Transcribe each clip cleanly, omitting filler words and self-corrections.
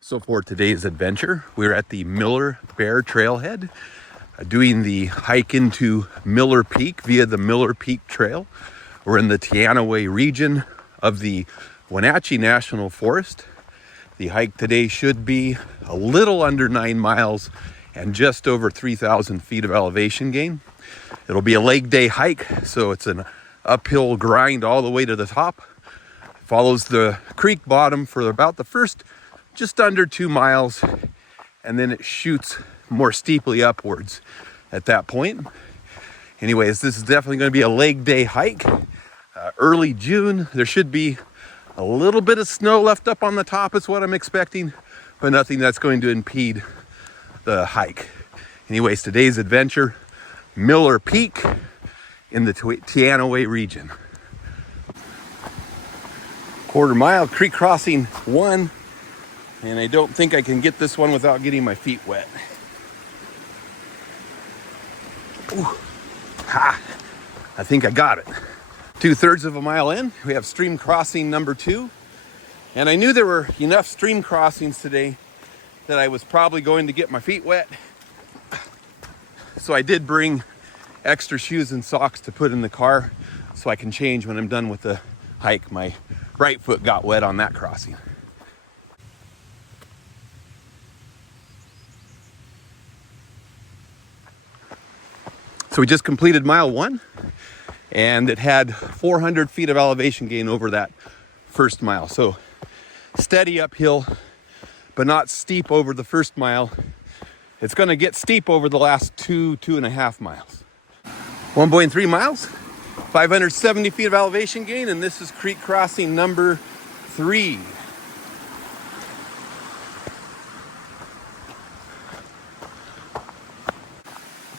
So for today's adventure, we're at the Miller Bear Trailhead, doing the hike into Miller Peak via the Miller Peak Trail. We're in the Teanaway region of the Wenatchee National Forest. The hike today should be a little under 9 miles and just over 3,000 feet of elevation gain. It'll be a leg day hike, so it's an uphill grind all the way to the top. Follows the creek bottom for about the first just under 2 miles, and then it shoots more steeply upwards at that point. Anyways, this is definitely going to be a leg day hike. Early June, there should be a little bit of snow left up on the top is what I'm expecting, but nothing that's going to impede the hike. Anyways, today's adventure, Miller Peak in the Teanaway region. Quarter mile, creek crossing 1. And I don't think I can get this one without getting my feet wet. Ooh. Ha! I think I got it. 2/3 of a mile in, we have stream crossing number 2. And I knew there were enough stream crossings today that I was probably going to get my feet wet. So I did bring extra shoes and socks to put in the car so I can change when I'm done with the hike. My right foot got wet on that crossing. So we just completed mile 1, and it had 400 feet of elevation gain over that first mile. So steady uphill, but not steep over the first mile. It's going to get steep over the last 2.5 miles. 1.3 miles, 570 feet of elevation gain, and this is creek crossing number 3.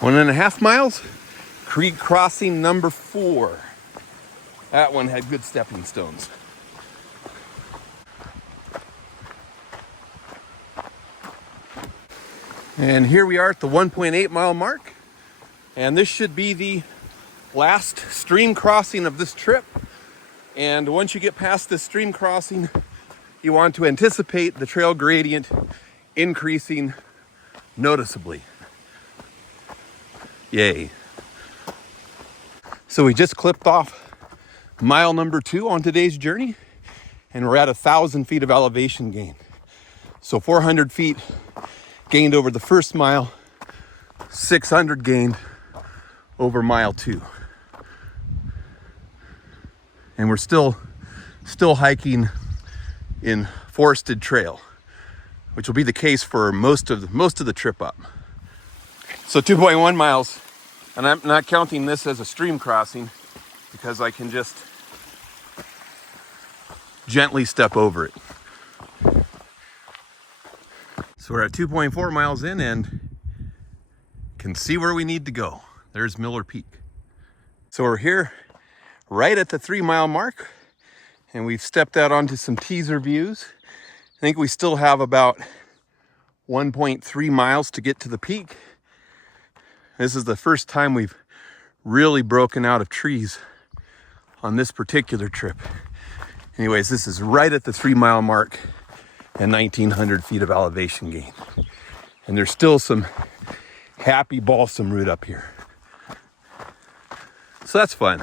One and a half miles, creek crossing number 4. That one had good stepping stones. And here we are at the 1.8 mile mark. And this should be the last stream crossing of this trip. And once you get past this stream crossing, you want to anticipate the trail gradient increasing noticeably. Yay. So we just clipped off mile number 2 on today's journey, and we're at 1,000 feet of elevation gain. So 400 feet gained over the first mile, 600 gained over mile 2. And we're still hiking in forested trail, which will be the case for most of the trip up. So 2.1 miles, and I'm not counting this as a stream crossing because I can just gently step over it. So we're at 2.4 miles in and can see where we need to go. There's Miller Peak. So we're here right at the 3 mile mark, and we've stepped out onto some teaser views. I think we still have about 1.3 miles to get to the peak. This is the first time we've really broken out of trees on this particular trip. Anyways, this is right at the 3 mile mark and 1,900 feet of elevation gain. And there's still some happy balsam root up here. So that's fun.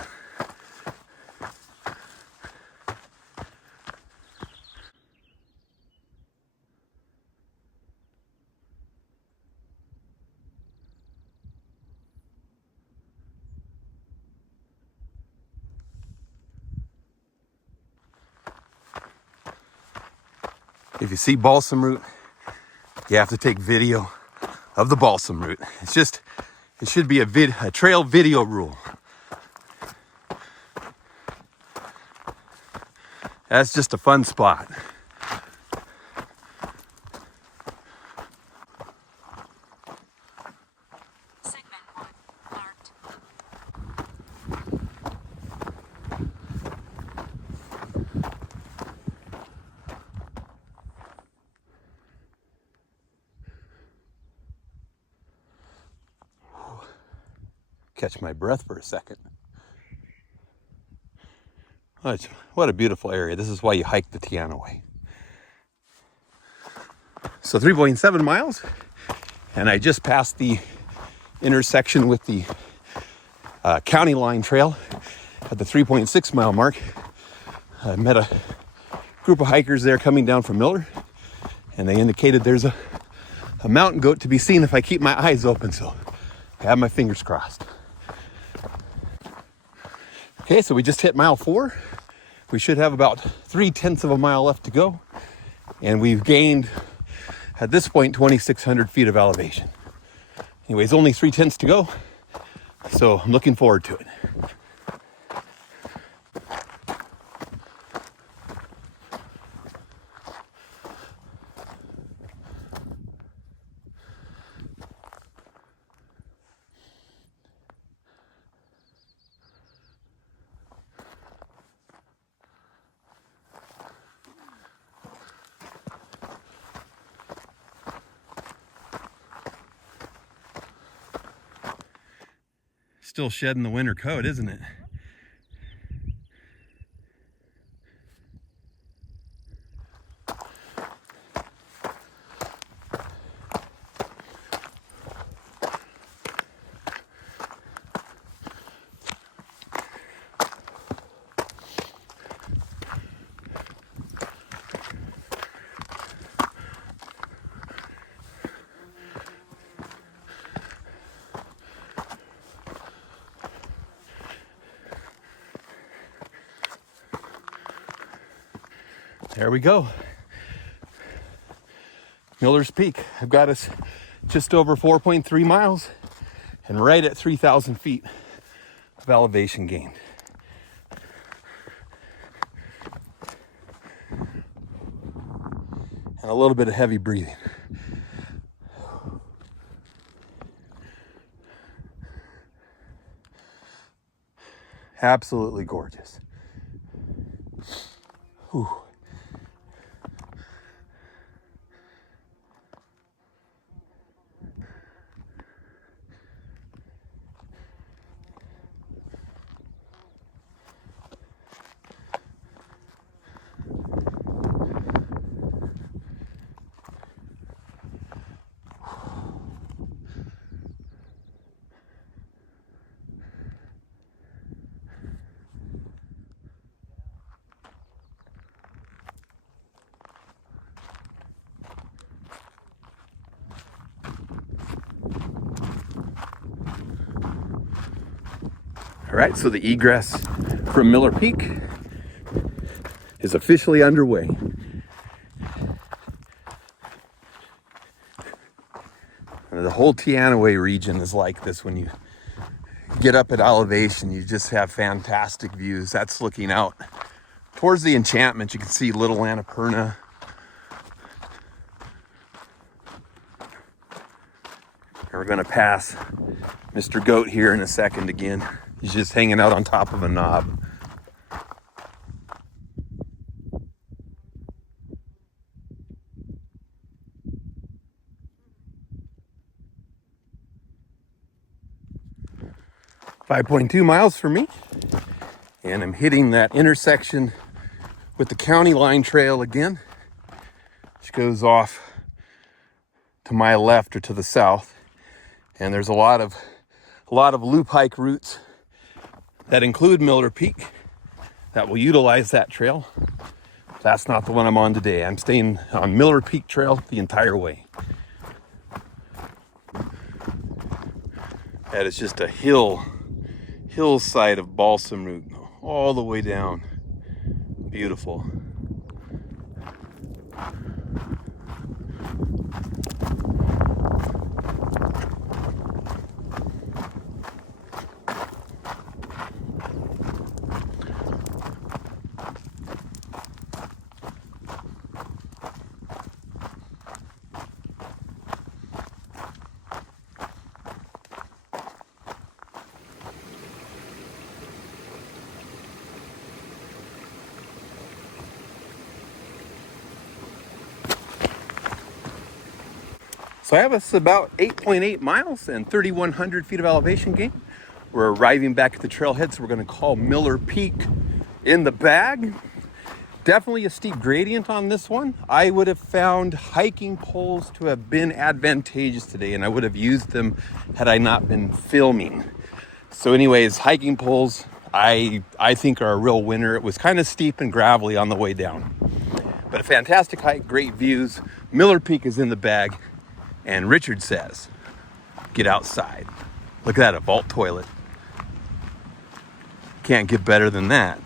If you see balsam root, you have to take video of the balsam root. It should be a trail video rule. That's just a fun spot. Segment 1 marked. Catch my breath for a second. What a beautiful area. This is why you hike the Teanaway. So 3.7 miles, and I just passed the intersection with the county line trail at the 3.6 mile mark. I met a group of hikers there coming down from Miller, and they indicated there's a mountain goat to be seen if I keep my eyes open, so I have my fingers crossed. Okay, so we just hit mile 4. We should have about 0.3 of a mile left to go, and we've gained, at this point, 2,600 feet of elevation. Anyways, only 0.3 to go, so I'm looking forward to it. Still shedding the winter coat, isn't it? There we go. Miller's Peak. I've got us just over 4.3 miles and right at 3,000 feet of elevation gained. And a little bit of heavy breathing. Absolutely gorgeous. Whew. All right, so the egress from Miller Peak is officially underway. And the whole Teanaway region is like this. When you get up at elevation, you just have fantastic views. That's looking out towards the enchantment. You can see Little Annapurna. And we're gonna pass Mr. Goat here in a second again. He's just hanging out on top of a knob. .2 miles for me, and I'm hitting that intersection with the county line trail again, which goes off to my left or to the south. And there's a lot of loop hike routes that include Miller Peak that will utilize that trail. That's not the one I'm on today. I'm staying on Miller Peak Trail the entire way. That is just a hillside of balsam root all the way down. Beautiful. So I have us about 8.8 miles and 3,100 feet of elevation gain. We're arriving back at the trailhead, so we're going to call Miller Peak in the bag. Definitely a steep gradient on this one. I would have found hiking poles to have been advantageous today, and I would have used them had I not been filming. So anyways, hiking poles, I think are a real winner. It was kind of steep and gravelly on the way down. But a fantastic hike, great views. Miller Peak is in the bag. And Richard says, get outside. Look at that, a vault toilet. Can't get better than that.